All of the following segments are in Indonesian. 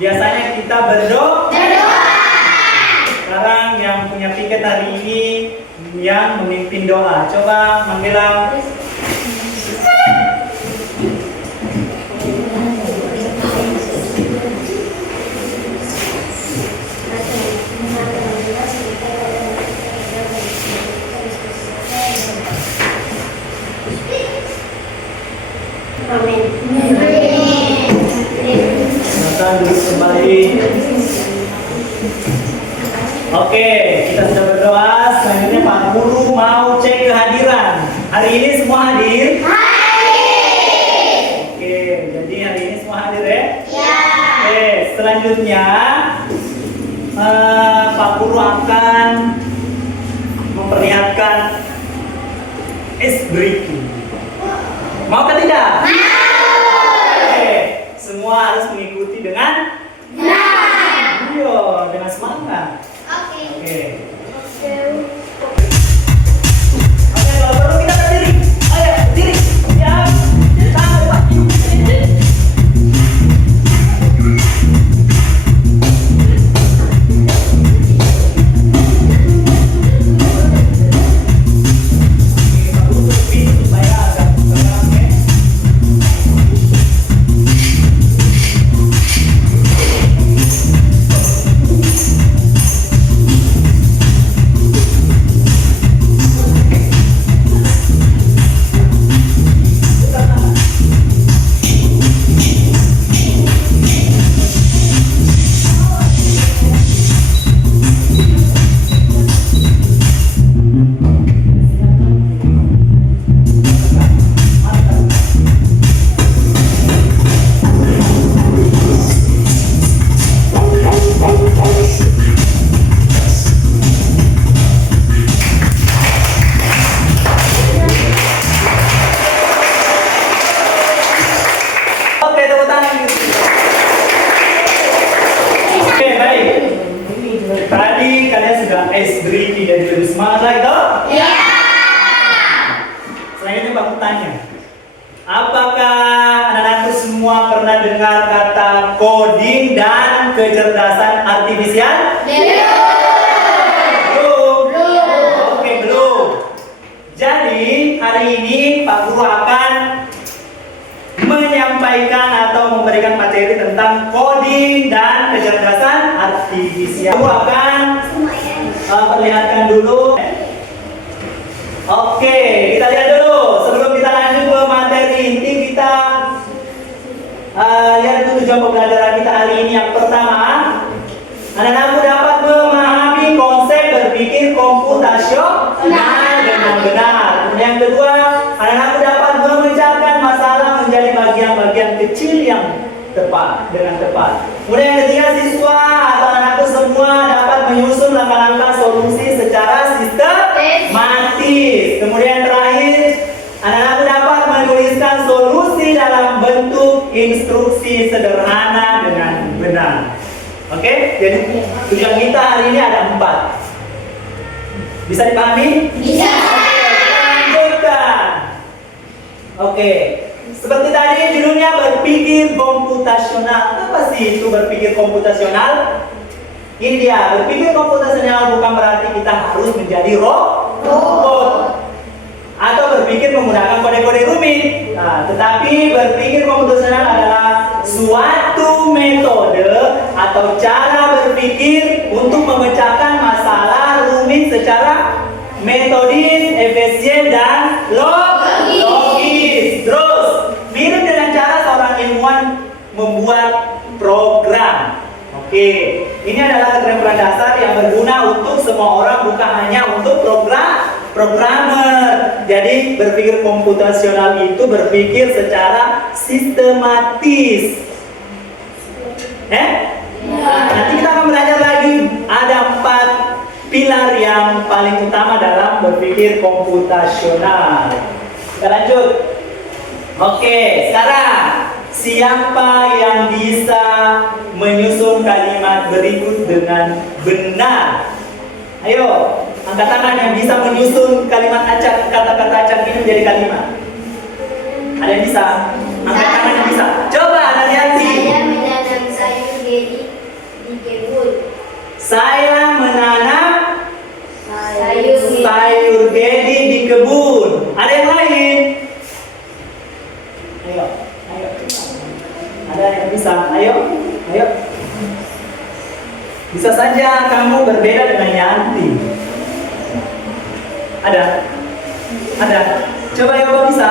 Biasanya kita berdoa. Sekarang yang punya piket hari ini yang memimpin doa. Coba manggil. Amin. Silakan duduk kembali. Oke, kita sudah berdoa. Selanjutnya Pak Guru mau cek kehadiran. Hari ini semua hadir? Hadir. Oke, jadi hari ini semua hadir ya? Ya. Oke, selanjutnya Pak Guru akan memperlihatkan ice breaking. Mau atau tidak? Oke, semua harus mengikuti dengan dengan semangat. Oke. Oke, kalau perlu kita berdiri. Ayo, berdiri. Siap. Tahu, Pak. Supaya agak tenang ya. Oke, tepuk tangan. Oke, baik. Tadi kalian sudah ice breaking dan lebih semangat lah itu? Ya. Selanjutnya Pak tanya, apakah anak-anakku semua pernah dengar kata coding dan kecerdasan artifisial? Belum. Oke, belum. Jadi hari ini Pak Guru akan menyampaikan atau memberikan materi tentang coding dan kecerdasan artifisial. Aku akan perlihatkan dulu. Oke, kita lihat dulu. Sebelum kita lanjut ke materi inti, kita lihat dulu tujuan pembelajaran kita hari ini. Yang pertama, anak-anakku dapat memahami konsep berpikir komputasional dengan benar. Kemudian yang kedua, anak-anakku dapat memecahkan masalah menjadi bagian-bagian kecil yang tepat dengan tepat. Kemudian yang ketiga, siswa atau anak-anakku semua dapat menyusun langkah-langkah solusi secara sistematis. Kemudian terakhir, anak-anakku dapat menuliskan solusi dalam bentuk instruksi sederhana dengan benar. Oke, jadi tujuan kita hari ini ada 4. Bisa dipahami? Bisa. Kita lanjutkan. Oke, seperti tadi judulnya berpikir komputasional. Apa sih itu berpikir komputasional? Ini dia, berpikir komputasional bukan berarti kita harus menjadi robot atau berpikir menggunakan kode-kode rumit. Nah, tetapi berpikir komputasional adalah suatu metode atau cara berpikir untuk memecahkan masalah rumit secara metodis, efisien, dan logis. Terus, mirip dengan cara seorang ilmuwan membuat program. Oke, ini adalah keterampilan dasar yang berguna untuk semua orang, bukan hanya untuk programmer. Jadi berpikir komputasional itu berpikir secara sistematis. Nanti kita akan belajar lagi. Ada 4 pilar yang paling utama dalam berpikir komputasional. Kita lanjut. Oke, sekarang siapa yang bisa menyusun kalimat berikut dengan benar? Ayo, angkat tangan yang bisa menyusun kalimat acak, kata-kata acak ini menjadi kalimat. Ada yang bisa? Angkat tangan yang bisa. Coba, ada Yanti. Saya menanam sayur di Saya menanam sayur sayur gedi di kebun. Ada yang lain? Ayo, ayo. Ada yang bisa? Ayo, ayo. Bisa saja kamu berbeda dengan Yanti. Ada? Ada? Coba ya, Bapak bisa.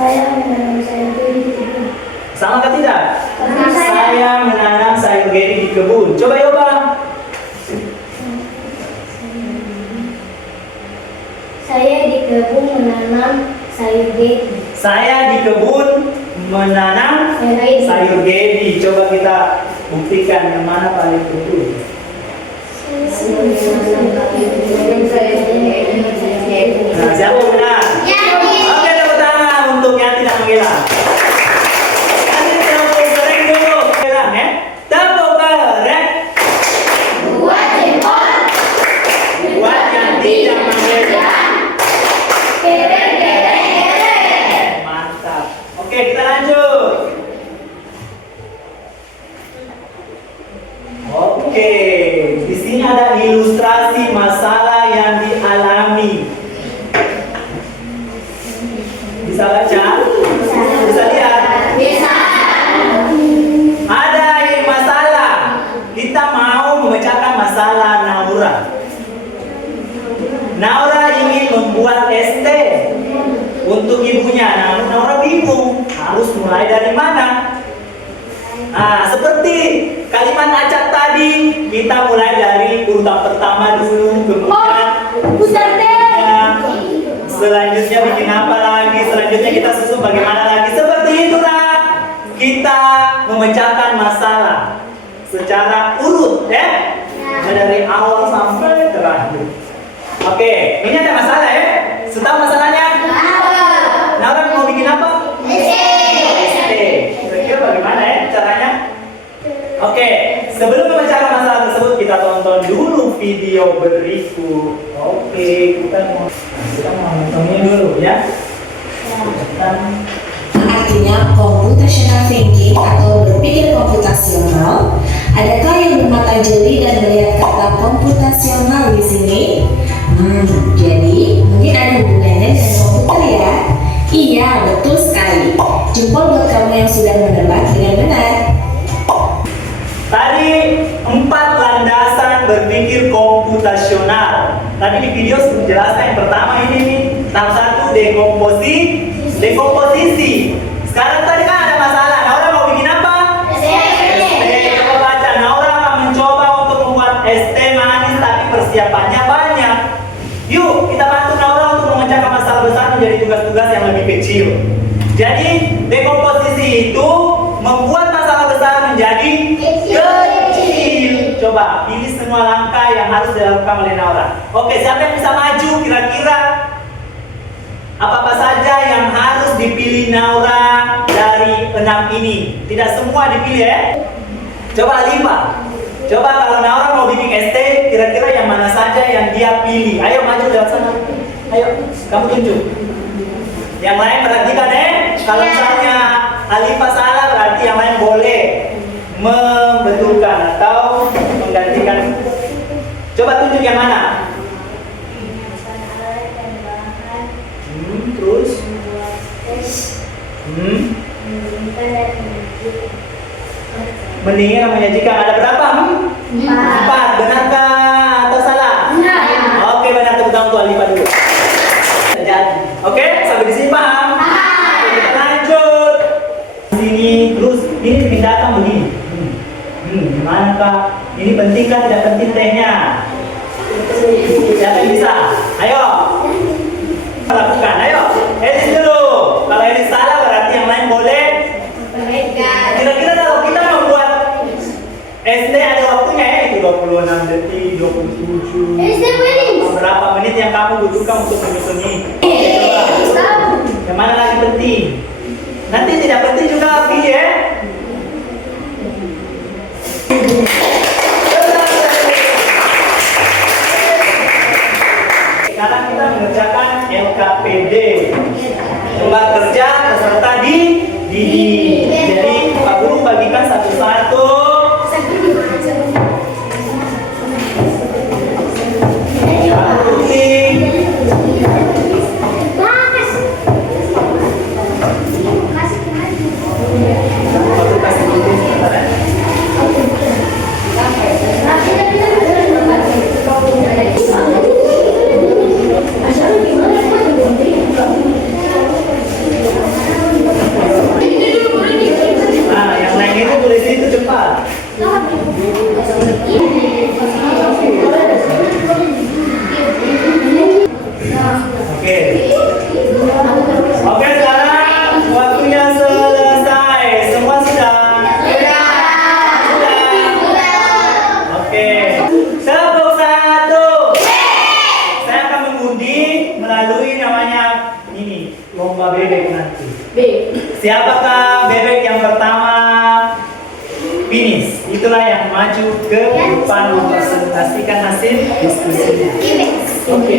saya menanam sayur gedi di kebun. Sama atau tidak? Sama. Saya menanam sayur gedi di kebun. Coba ya, Bapak. Saya di kebun menanam sayur gedi. Saya di kebun menanam sayur gedi. Coba kita buktikan yang mana paling betul. Nah, siapa yang benar? Oke, tepuk tangan untuk yang tidak menghilang. Nanti tepuk kering dulu, menghilang ya. Tepuk kering buat yang tidak menghilang. Mantap. Oke, kita lanjut. Oke, di sini ada ilustrasi masalah yang dialami. Bisa baca? Bisa lihat? Ada ini masalah. Kita mau memecahkan masalah Naura. Naura ingin membuat ST untuk ibunya. Namun Naura bingung harus mulai dari mana. Nah, seperti kalimat acak tadi, kita mulai dari urutan pertama dulu, kemudian selanjutnya bikin apa lagi, selanjutnya kita susun bagaimana lagi. Seperti itulah kita memecahkan masalah secara urut, ya, dari awal sampai terakhir. Oke, ini ada masalah ya. Setahu masalahnya? Naura mau bikin apa? ST. Kira-kira bagaimana ya caranya? Oke, sebelum memecahkan masalah tersebut kita tonton dulu video berikut. Oke, kita mau nontonnya dulu ya. Artinya computational thinking atau berpikir komputasional. Adakah yang bermata jeli dan melihat kata komputasional di sini? Jadi mungkin ada hubungannya dengan komputer ya? Iya, betul sekali. Jempol buat kamu yang sudah menebak dengan benar. Tadi 4 landasan berpikir komputasional. Tadi di video sudah jelaskan yang pertama ini nih, tahap 1 dekomposisi. Sekarang tadi kan ada masalah. Naura mau bikin apa? Coba baca. Naura akan mencoba untuk membuat ST manis tapi persiapannya banyak. Yuk kita bantu Naura untuk memecahkan masalah besar menjadi tugas-tugas yang lebih kecil. Jadi dekomposisi itu membuat masalah besar menjadi kecil. Coba pilih semua langkah yang harus dilakukan oleh Naura. Oke, siapa yang bisa maju kira-kira? Apa-apa saja yang harus dipilih Naura dari 6 ini? Tidak semua dipilih ya. Coba Alifa. Coba kalau Naura mau bikin ST, kira-kira yang mana saja yang dia pilih? Ayo maju lewat sana. Ayo, kamu tunjuk. Yang lain perhatikan ya. Kalau misalnya Alifa salah, berarti yang lain boleh membetulkan atau menggantikan. Coba tunjuk yang mana? Terus? Mendingan menyajikan. Ada berapa? 4. Benarkah atau salah? Benar. Oke, benar. Tepuk tangan untuk Alifa dulu. Oke, sampai di sini paham? Kita lanjut. Sini terus ini bikin datang begini. Gimana Kak? Ini penting kah tidak penting tehnya? Siapa yang bisa? Ayo. Lakukan. Ayo. Edit dulu. Kalau edit salah berarti yang lain boleh. Kira-kira kalau kita membuat SD ada waktunya ya, itu 26 detik, 27. Berapa menit yang kamu butuhkan untuk menyusun ini? Coba. Yang mana lagi penting? Nanti tidak penting juga pilih ya. Sekarang kita mengerjakan LKPD, tempat kerja peserta didik. Jadi Pak Guru bagikan satu-satu itu tulis itu cepat. Oke. Oke, sekarang waktunya selesai. Semua sudah? Oke. Tepuk satu. Saya akan mengundi melalui namanya ini lomba bebek nanti. Siapakah bebek yang pertama finish? Itulah yang maju ke depan mempresentasikan hasil diskusinya. Oke.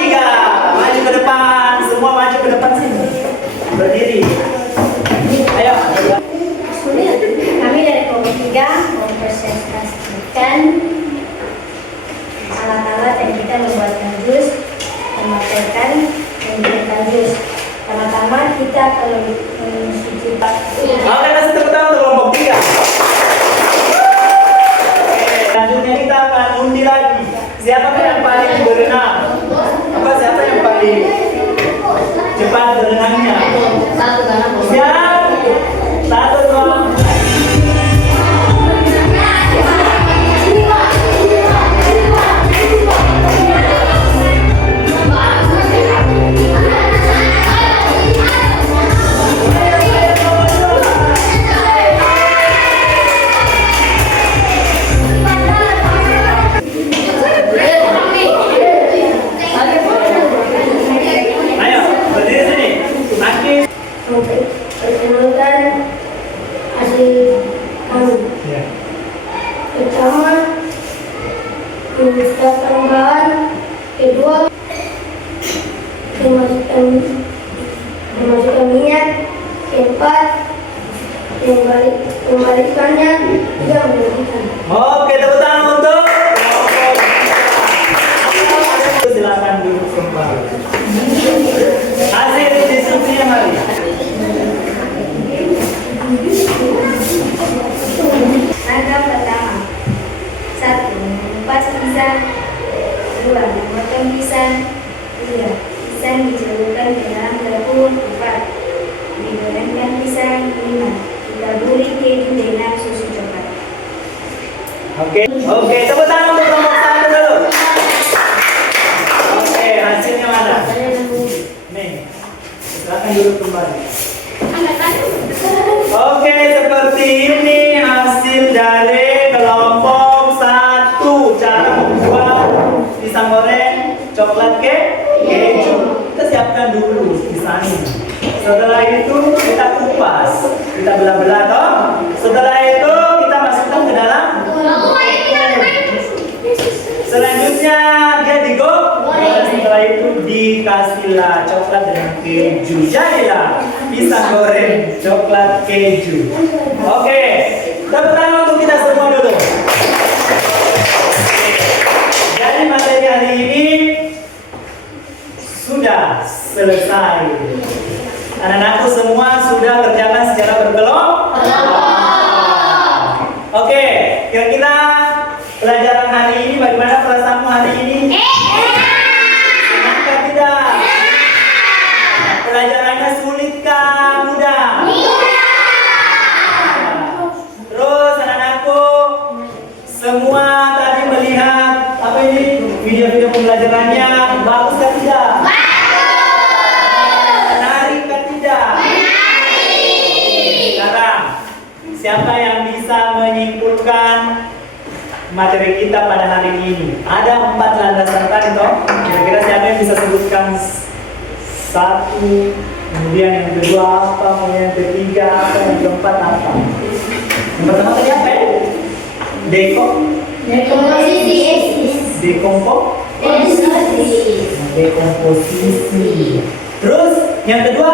Tiga, maju ke depan. Semua maju ke depan sini. Berdiri. Ayo. Kami dari Komisi 3 mempresentasikan alat-alat yang kita membuatkan jus, memakai dan membuatkan jus. Pertama kita akan mencuci Oke, kasih tepuk tangan untuk kelompok 3. Selanjutnya kita akan undi lagi. Siapa yang paling berenang? Siapa yang paling cepat berenangnya? Siap. 1, 2. Ayo, berdiri sini. Maki. perkenalkan hasil kami. Pertama, memisahkan bahan. Kedua, memasukkan minyak. Keempat, membalikkannya. Tiga, membalikkan. Oke, tepuk tangan untuk silakan duduk kembali. Hasil diskusinya mari. Langkah pertama, 1. Mengupas pisang. 2. Memotong pisang. 3. Pisang dicelupkan ke dalam dapur. 4. Digorengkan pisang. 5. Ditaburi keju dengan susu coklat. Oke, tepuk tangan untuk kelompok 1 dulu. Oke, hasilnya mana? Nih, silakan duduk kembali. Oke, seperti ini hasil dari kelompok 1. Cara membuat pisang goreng coklat keju. Kita siapkan dulu pisangnya. Setelah itu kita kupas, kita belah-belah toh. Setelah itu kita masukkan ke dalam. Selanjutnya dia digoreng. Setelah itu dikasihlah coklat dengan keju. Jadilah pisang goreng coklat keju. Oke, tepuk tangan untuk kita semua dulu. Jadi materi hari ini sudah selesai. Anak-anakku semua sudah kerjakan secara berkelompok. Oke, kira-kira pelajaran hari ini bagaimana perasaanmu hari ini? Senang atau tidak? Pelajarannya sulitkah, mudah? Terus anak-anakku semua tadi melihat apa ini video-video pembelajarannya bagus atau tidak? Menarik atau tidak? Sekarang siapa yang bisa menyimpulkan materi kita pada hari ini? Ada 4 landasan tadi toh. Kira-kira siapa yang bisa sebutkan 1, kemudian yang kedua apa, kemudian yang ketiga apa, yang keempat apa? Yang pertama tadi apa ya? Dekomposisi. Terus yang kedua?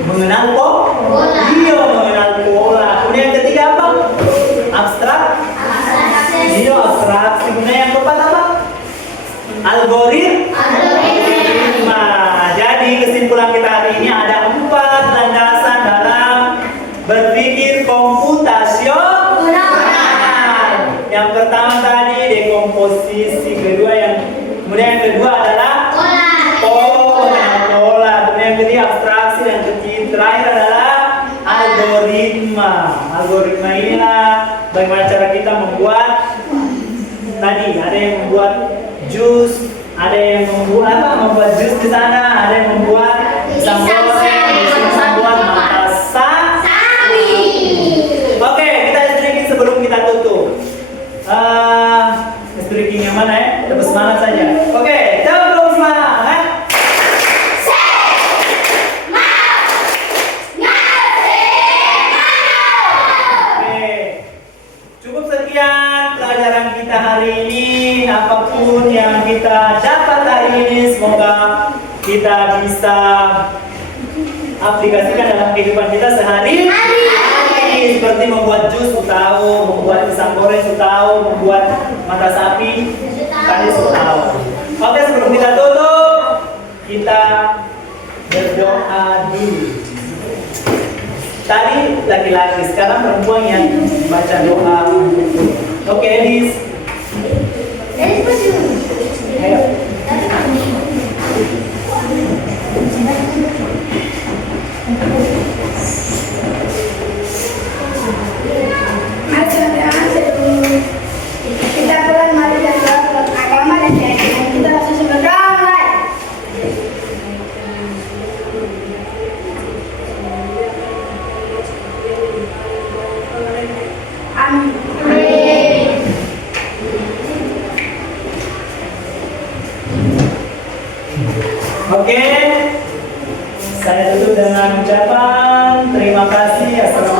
Mengenal pola. Iya, mengenal pola. Kemudian yang ketiga apa? algoritma. Jadi kesimpulan kita hari ini ada 4 landasan dalam berpikir komputasional. Yang pertama tadi dekomposisi, kemudian yang kedua adalah pola, kemudian yang ketiga abstraksi, dan terakhir adalah algoritma. Algoritma inilah bagaimana cara kita membuat. Tadi ada yang membuat jus, ada yang membuat jus di sana, ada yang membuat pisang goreng, ada yang membuat mata sapi. Oke, kita sedikit sebelum kita tutup. Striking yang mana ya? Tetap semangat saja. Oke, jawab dong semangat. Oke, cukup sekian pelajaran kita hari ini. Apapun yang kita dapat hari ini, semoga kita bisa aplikasikan dalam kehidupan kita sehari-hari. Seperti membuat jus, tahu, membuat pisang goreng, tahu, membuat mata sapi, tadi tahu. Oke, sebelum kita tutup, kita berdoa dulu. Tadi laki-laki, sekarang perempuan yang baca doa. Oke, Elis. Ayo. Kita bulan mari dan doa agama dan keyakinan kita langsung berdamai. Amin. Oke, saya tutup dengan ucapan terima kasih. Assalamualaikum.